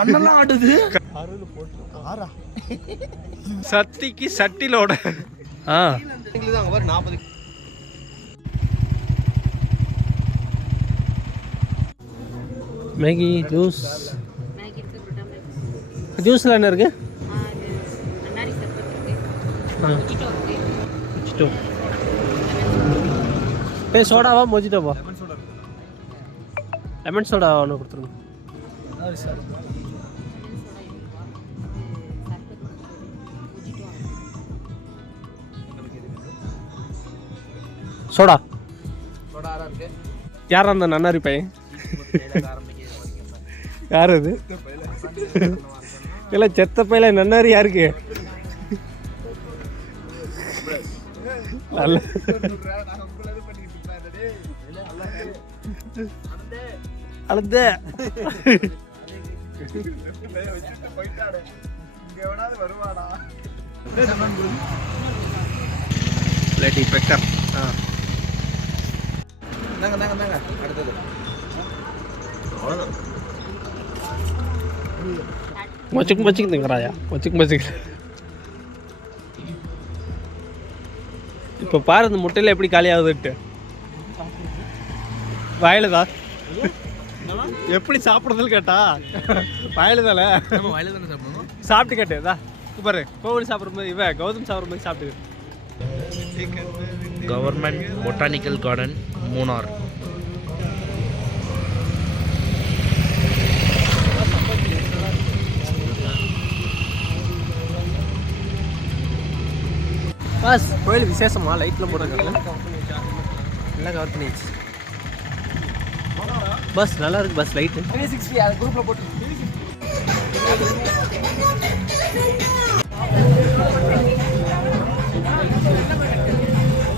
அண்ணெல்லாம் ஆடுது. சத்திக்கு சட்டிலோட அங்க பாரு 40 மேகி ஜூஸ். ஜூஸ்ல என்ன இருக்கு? சோடாவா மொஜிட்டோவா? லெமன் சோடா ஒன்று கொடுத்துருங்க. சோடா யாரா அந்த நன்னாரி பையன்? யார் அது? இல்லை செத்த பையில நன்னாரி யாருக்கு? நல்ல அழுத லேடி பெக்கர். அடுத்தது மச்சுக்கு மச்சுக்கு திங்கறாயா? மச்சுக்கு மச்சுக்கு. இப்போ பாரு இந்த முட்டையில் எப்படி காலி ஆகுதுட்டு. வயலுதா எப்படி சாப்பிட்றதுன்னு கேட்டா வயலுதால சாப்பிட்டு கேட்டேதா பாரு. கோவில் சாப்பிட்ற இவ கௌதம் சாப்பிட்ற மாதிரி சாப்பிட்டு. Government botanical garden Munnar. Bus கோயில் விசேஷமா லைட்ல போட்டுருக்காங்க. நல்லா கவர் பண்ணிடுச்சு. பஸ் நல்லா இருக்கு. பஸ் லைட்டு 360 அது குரூப்ல போட்டு.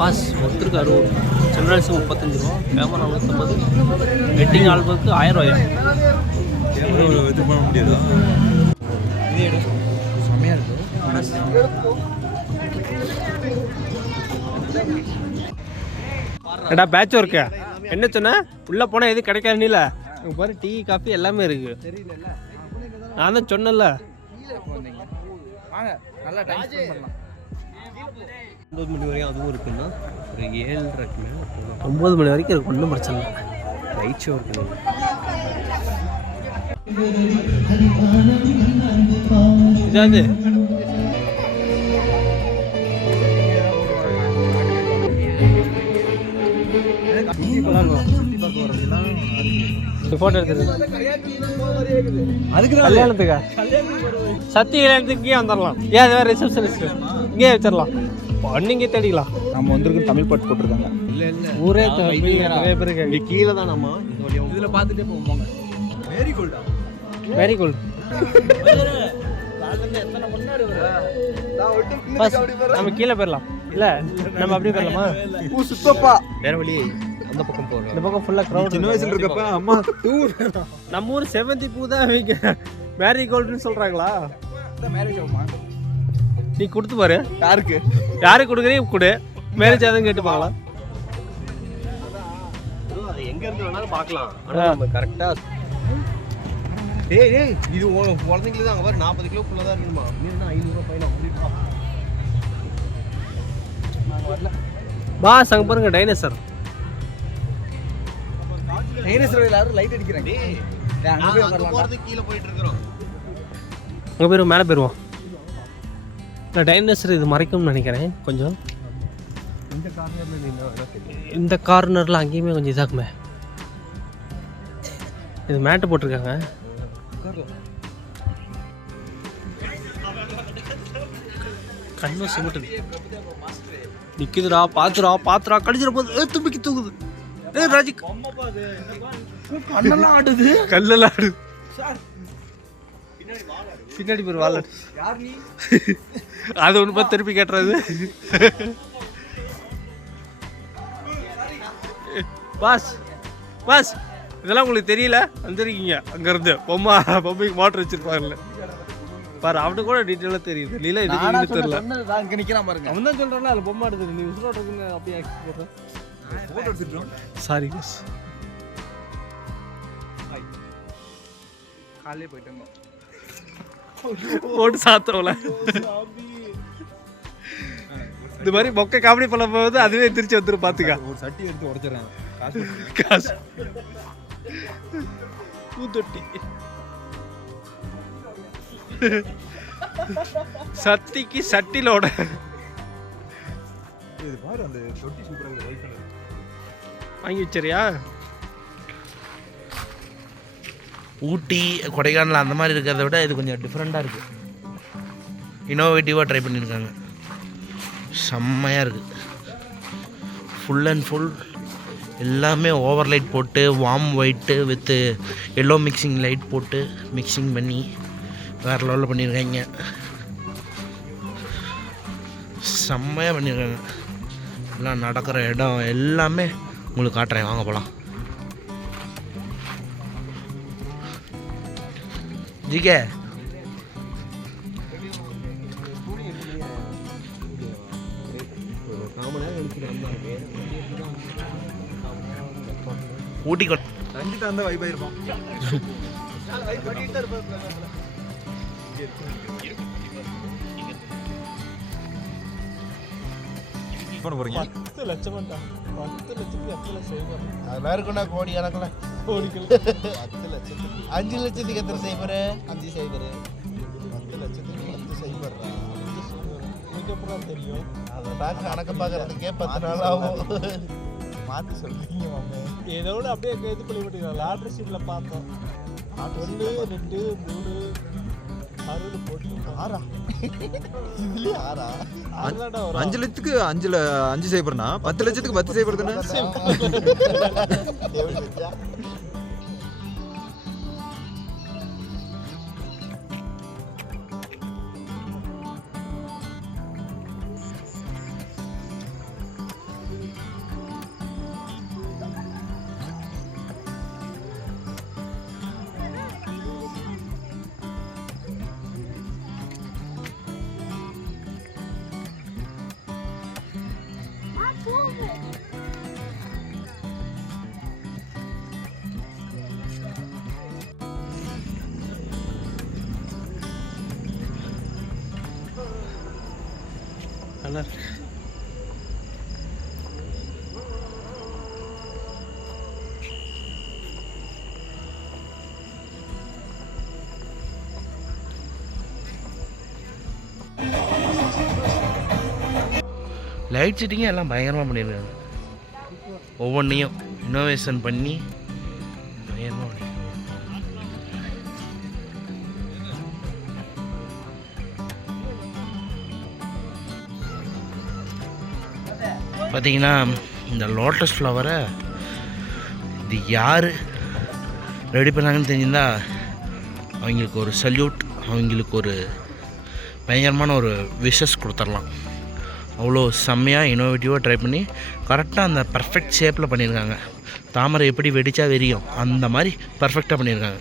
பாஸ் ஒருத்தருக்கு 60, சில்ட்ரன்ஸுக்கு 35 ரூபா, கேமரா 450, வெட்டிங் ஆல்பத்துக்கு 1000 ரூபாயா? இது பண்ண முடியாதா? செம்மையா இருக்கு. ஏடா பேட்ச் ஒர்க்கு என்ன சொன்ன? உள்ளே போனால் எதுவும் கிடைக்காது. நீல பாரு டீ காஃபி எல்லாமே இருக்கு. நான் தான் சொன்னேன்ல 9 மணி வரைக்கும் அதுவும் இருக்குன்னா ஒரு 7:30 இருக்குமே. 9 மணி வரைக்கும் இருக்கு. ஒன்றும் பிரச்சனை இல்லை. லைட் ஷோ இருக்கு. இதாது போட்டோ எடுத்துருக்கு. அதுக்கு கல்யாணத்துக்கா? சத்தி கல்யாணத்துக்கு இங்கே வந்துடலாம். ஏன் அது வேறு ரிசப்ஷனிஸ்ட் இங்கே வச்சிடலாம். பண்ணிங்க தேடிக்கலாம். நம்ம வந்திருக்கு தமிழ் பாட்டு போட்டிருக்காங்க. இல்லை இல்லை ஊரே நிறைய பேருக்கு இங்கே கீழே தான். நம்ம இதில் பார்த்துட்டே போவோம். வெரி குல்டா வெரி குல். நம்ம கீழே போயிடலாம். இல்லை நம்ம அப்படியே போயிடலாமா? சுத்தப்பா வேற வழி. அந்த பக்கம் போறோம். இந்த பக்கம் ஃபுல்லா கிரவுட். சின்ன வயசுல இருக்கப்ப அம்மா நம்ம ஊர் செவந்தி பூ தான் மேரி கோல்டுன்னு சொல்றாங்களா? மேரேஜ் ஆகுமா? நீ கொடுத்து பாரு. யாருக்கு யாருக்கு கொடுக்குறீங்க கொடு. மேரேஜ் ஆகுதுன்னு கேட்டுப்பாங்களா? அது எங்க இருந்து வேணாலும் பார்க்கலாம். ஆனா நம்ம கரெக்டா டேய் இது குழந்தைங்களுக்கு தான். அங்க பாரு 40 கிலோக்குள்ள தான் இருக்குமா? மீறினா 500 ரூபாய் ஃபைனா முடியுமா? நாங்க வரல. பாஸ் அங்க பாருங்க டைனோசர். டைனோசர் எல்லாரும் லைட் அடிக்கிறாங்க. அங்க போறது கீழ போயிட்டு இருக்கோம். அங்க போய் மேலே போயிடுவோம். நான் டைனோசர் இது மறைக்கும்னு நினைக்கிறேன் கொஞ்சம். இந்த கார்னரில் அங்கேயுமே கொஞ்சம் இதாக்குமே. இது மேட்டு போட்டிருக்காங்க. கண்ணு சிமிட்டு நிற்குதுடா. பாத்துரா கடிச்சிட போகுது. தும்பிக்கி தூக்குது. ராஜிக் கண்ணெல்லாம் ஆடுது. கல்லெல்லாம் ஆடுது. பின்னாடி பேர் வாழ அது ஒன்று பார்த்து திருப்பி கேட்டுறது. பாஸ் பாஸ் இதெல்லாம் உங்களுக்கு தெரியல? வந்துருக்கீங்க அங்கேருந்து பொம்மைக்கு மோட்டர் வச்சிருப்பாங்கல்ல பாரு. அவனு கூட டீட்டெயிலாக தெரியுது. லீலா இது தெரியல. அவன் தான் சொல்கிறான் அதில் பொம்மை எடுத்துரு. நீ உசுரோட்டுக்குன்னு அப்படியே போடுறேன். Sorry boss. காலையிலே போயிட்டு வந்தோம். போட்டு சாத்தோம்ல. இந்த மாதிரி மொக்க காமெடி பண்ண போது அதுவே திருச்சி வந்துடும் பார்த்துக்க. ஒரு சட்டி எடுத்து உடைச்சிடறாங்க. காசு காசு பூத்தொட்டி சட்டிக்கு சட்டிலோட. இது பாரு அந்த தொட்டி சூப்பராக ஒயிட் கலர் வாங்கி வச்சரியா? ஊட்டி கொடைக்கானல் அந்த மாதிரி இருக்கிறத விட இது கொஞ்சம் டிஃப்ரெண்ட்டாக இருக்குது. இன்னோவேட்டிவாக ட்ரை பண்ணியிருக்காங்க. செம்மையாக இருக்குது. ஃபுல் அண்ட் ஃபுல் எல்லாமே ஓவர் லைட் போட்டு warm white with yellow mixing light போட்டு மிக்சிங் பண்ணி வேறு லெவலில் பண்ணியிருக்காங்க. செம்மையாக பண்ணியிருக்காங்க. எல்லாம் நடக்கிற இடம் எல்லாமே உங்களுக்கு காட்டுறேன், வாங்க போகலாம். ஜிகே ஊட்டி ரஞ்சித் அந்த வைபாக இருப்பான். பண்ண போறீங்க 10 லட்சம் 10 லட்சத்துக்கு எத்தனை செய்வார்? அதெல்லாம் இருக்குண்ணா கோடி கணக்கில். கோடிகள் 10 லட்சத்துக்கு 5 லட்சத்துக்கு எத்தனை செய்வார்? 5 சைபர் 10 லட்சத்துக்கு 10 சைபர். எனக்கு அப்புறம் தெரியும். அதெல்லாம் கணக்கு பார்க்கறதுக்கே 10 நாள் ஆகும். மாற்றி சொல்றீங்க மாமே. ஏதோட அப்படியே இது பண்ணி விட்டுருக்காங்க. லாட்ரி சீட்டில் பார்த்தோம் 1 2 3 6 போட்டு 6 இதுலயே 6 6 வரும். 5 லட்சத்துக்கு 5 சைபர்னா 10 லட்சத்துக்கு 10 சைபர் தானே. நல்லா இருக்கு. லைட் செட்டிங்கே எல்லாம் பயங்கரமாக பண்ணியிருக்காங்க. ஒவ்வொன்றையும் இன்னோவேஷன் பண்ணி பயங்கரமாக பண்ணியிருக்காங்க. பார்த்தீங்கன்னா இந்த லோட்டஸ் ஃப்ளவரை இது யார் ரெடி பண்ணாங்கன்னு தெரிஞ்சிருந்தா அவங்களுக்கு ஒரு சல்யூட், அவங்களுக்கு ஒரு பயங்கரமான ஒரு விஷஸ் கொடுத்துடலாம். அவ்வளோ செம்மையாக இன்னோவேட்டிவாக ட்ரை பண்ணி கரெக்டாக அந்த பர்ஃபெக்ட் ஷேப்பில் பண்ணியிருக்காங்க. தாமரை எப்படி வெடிச்சா வெறியும் அந்த மாதிரி பர்ஃபெக்டாக பண்ணியிருக்காங்க.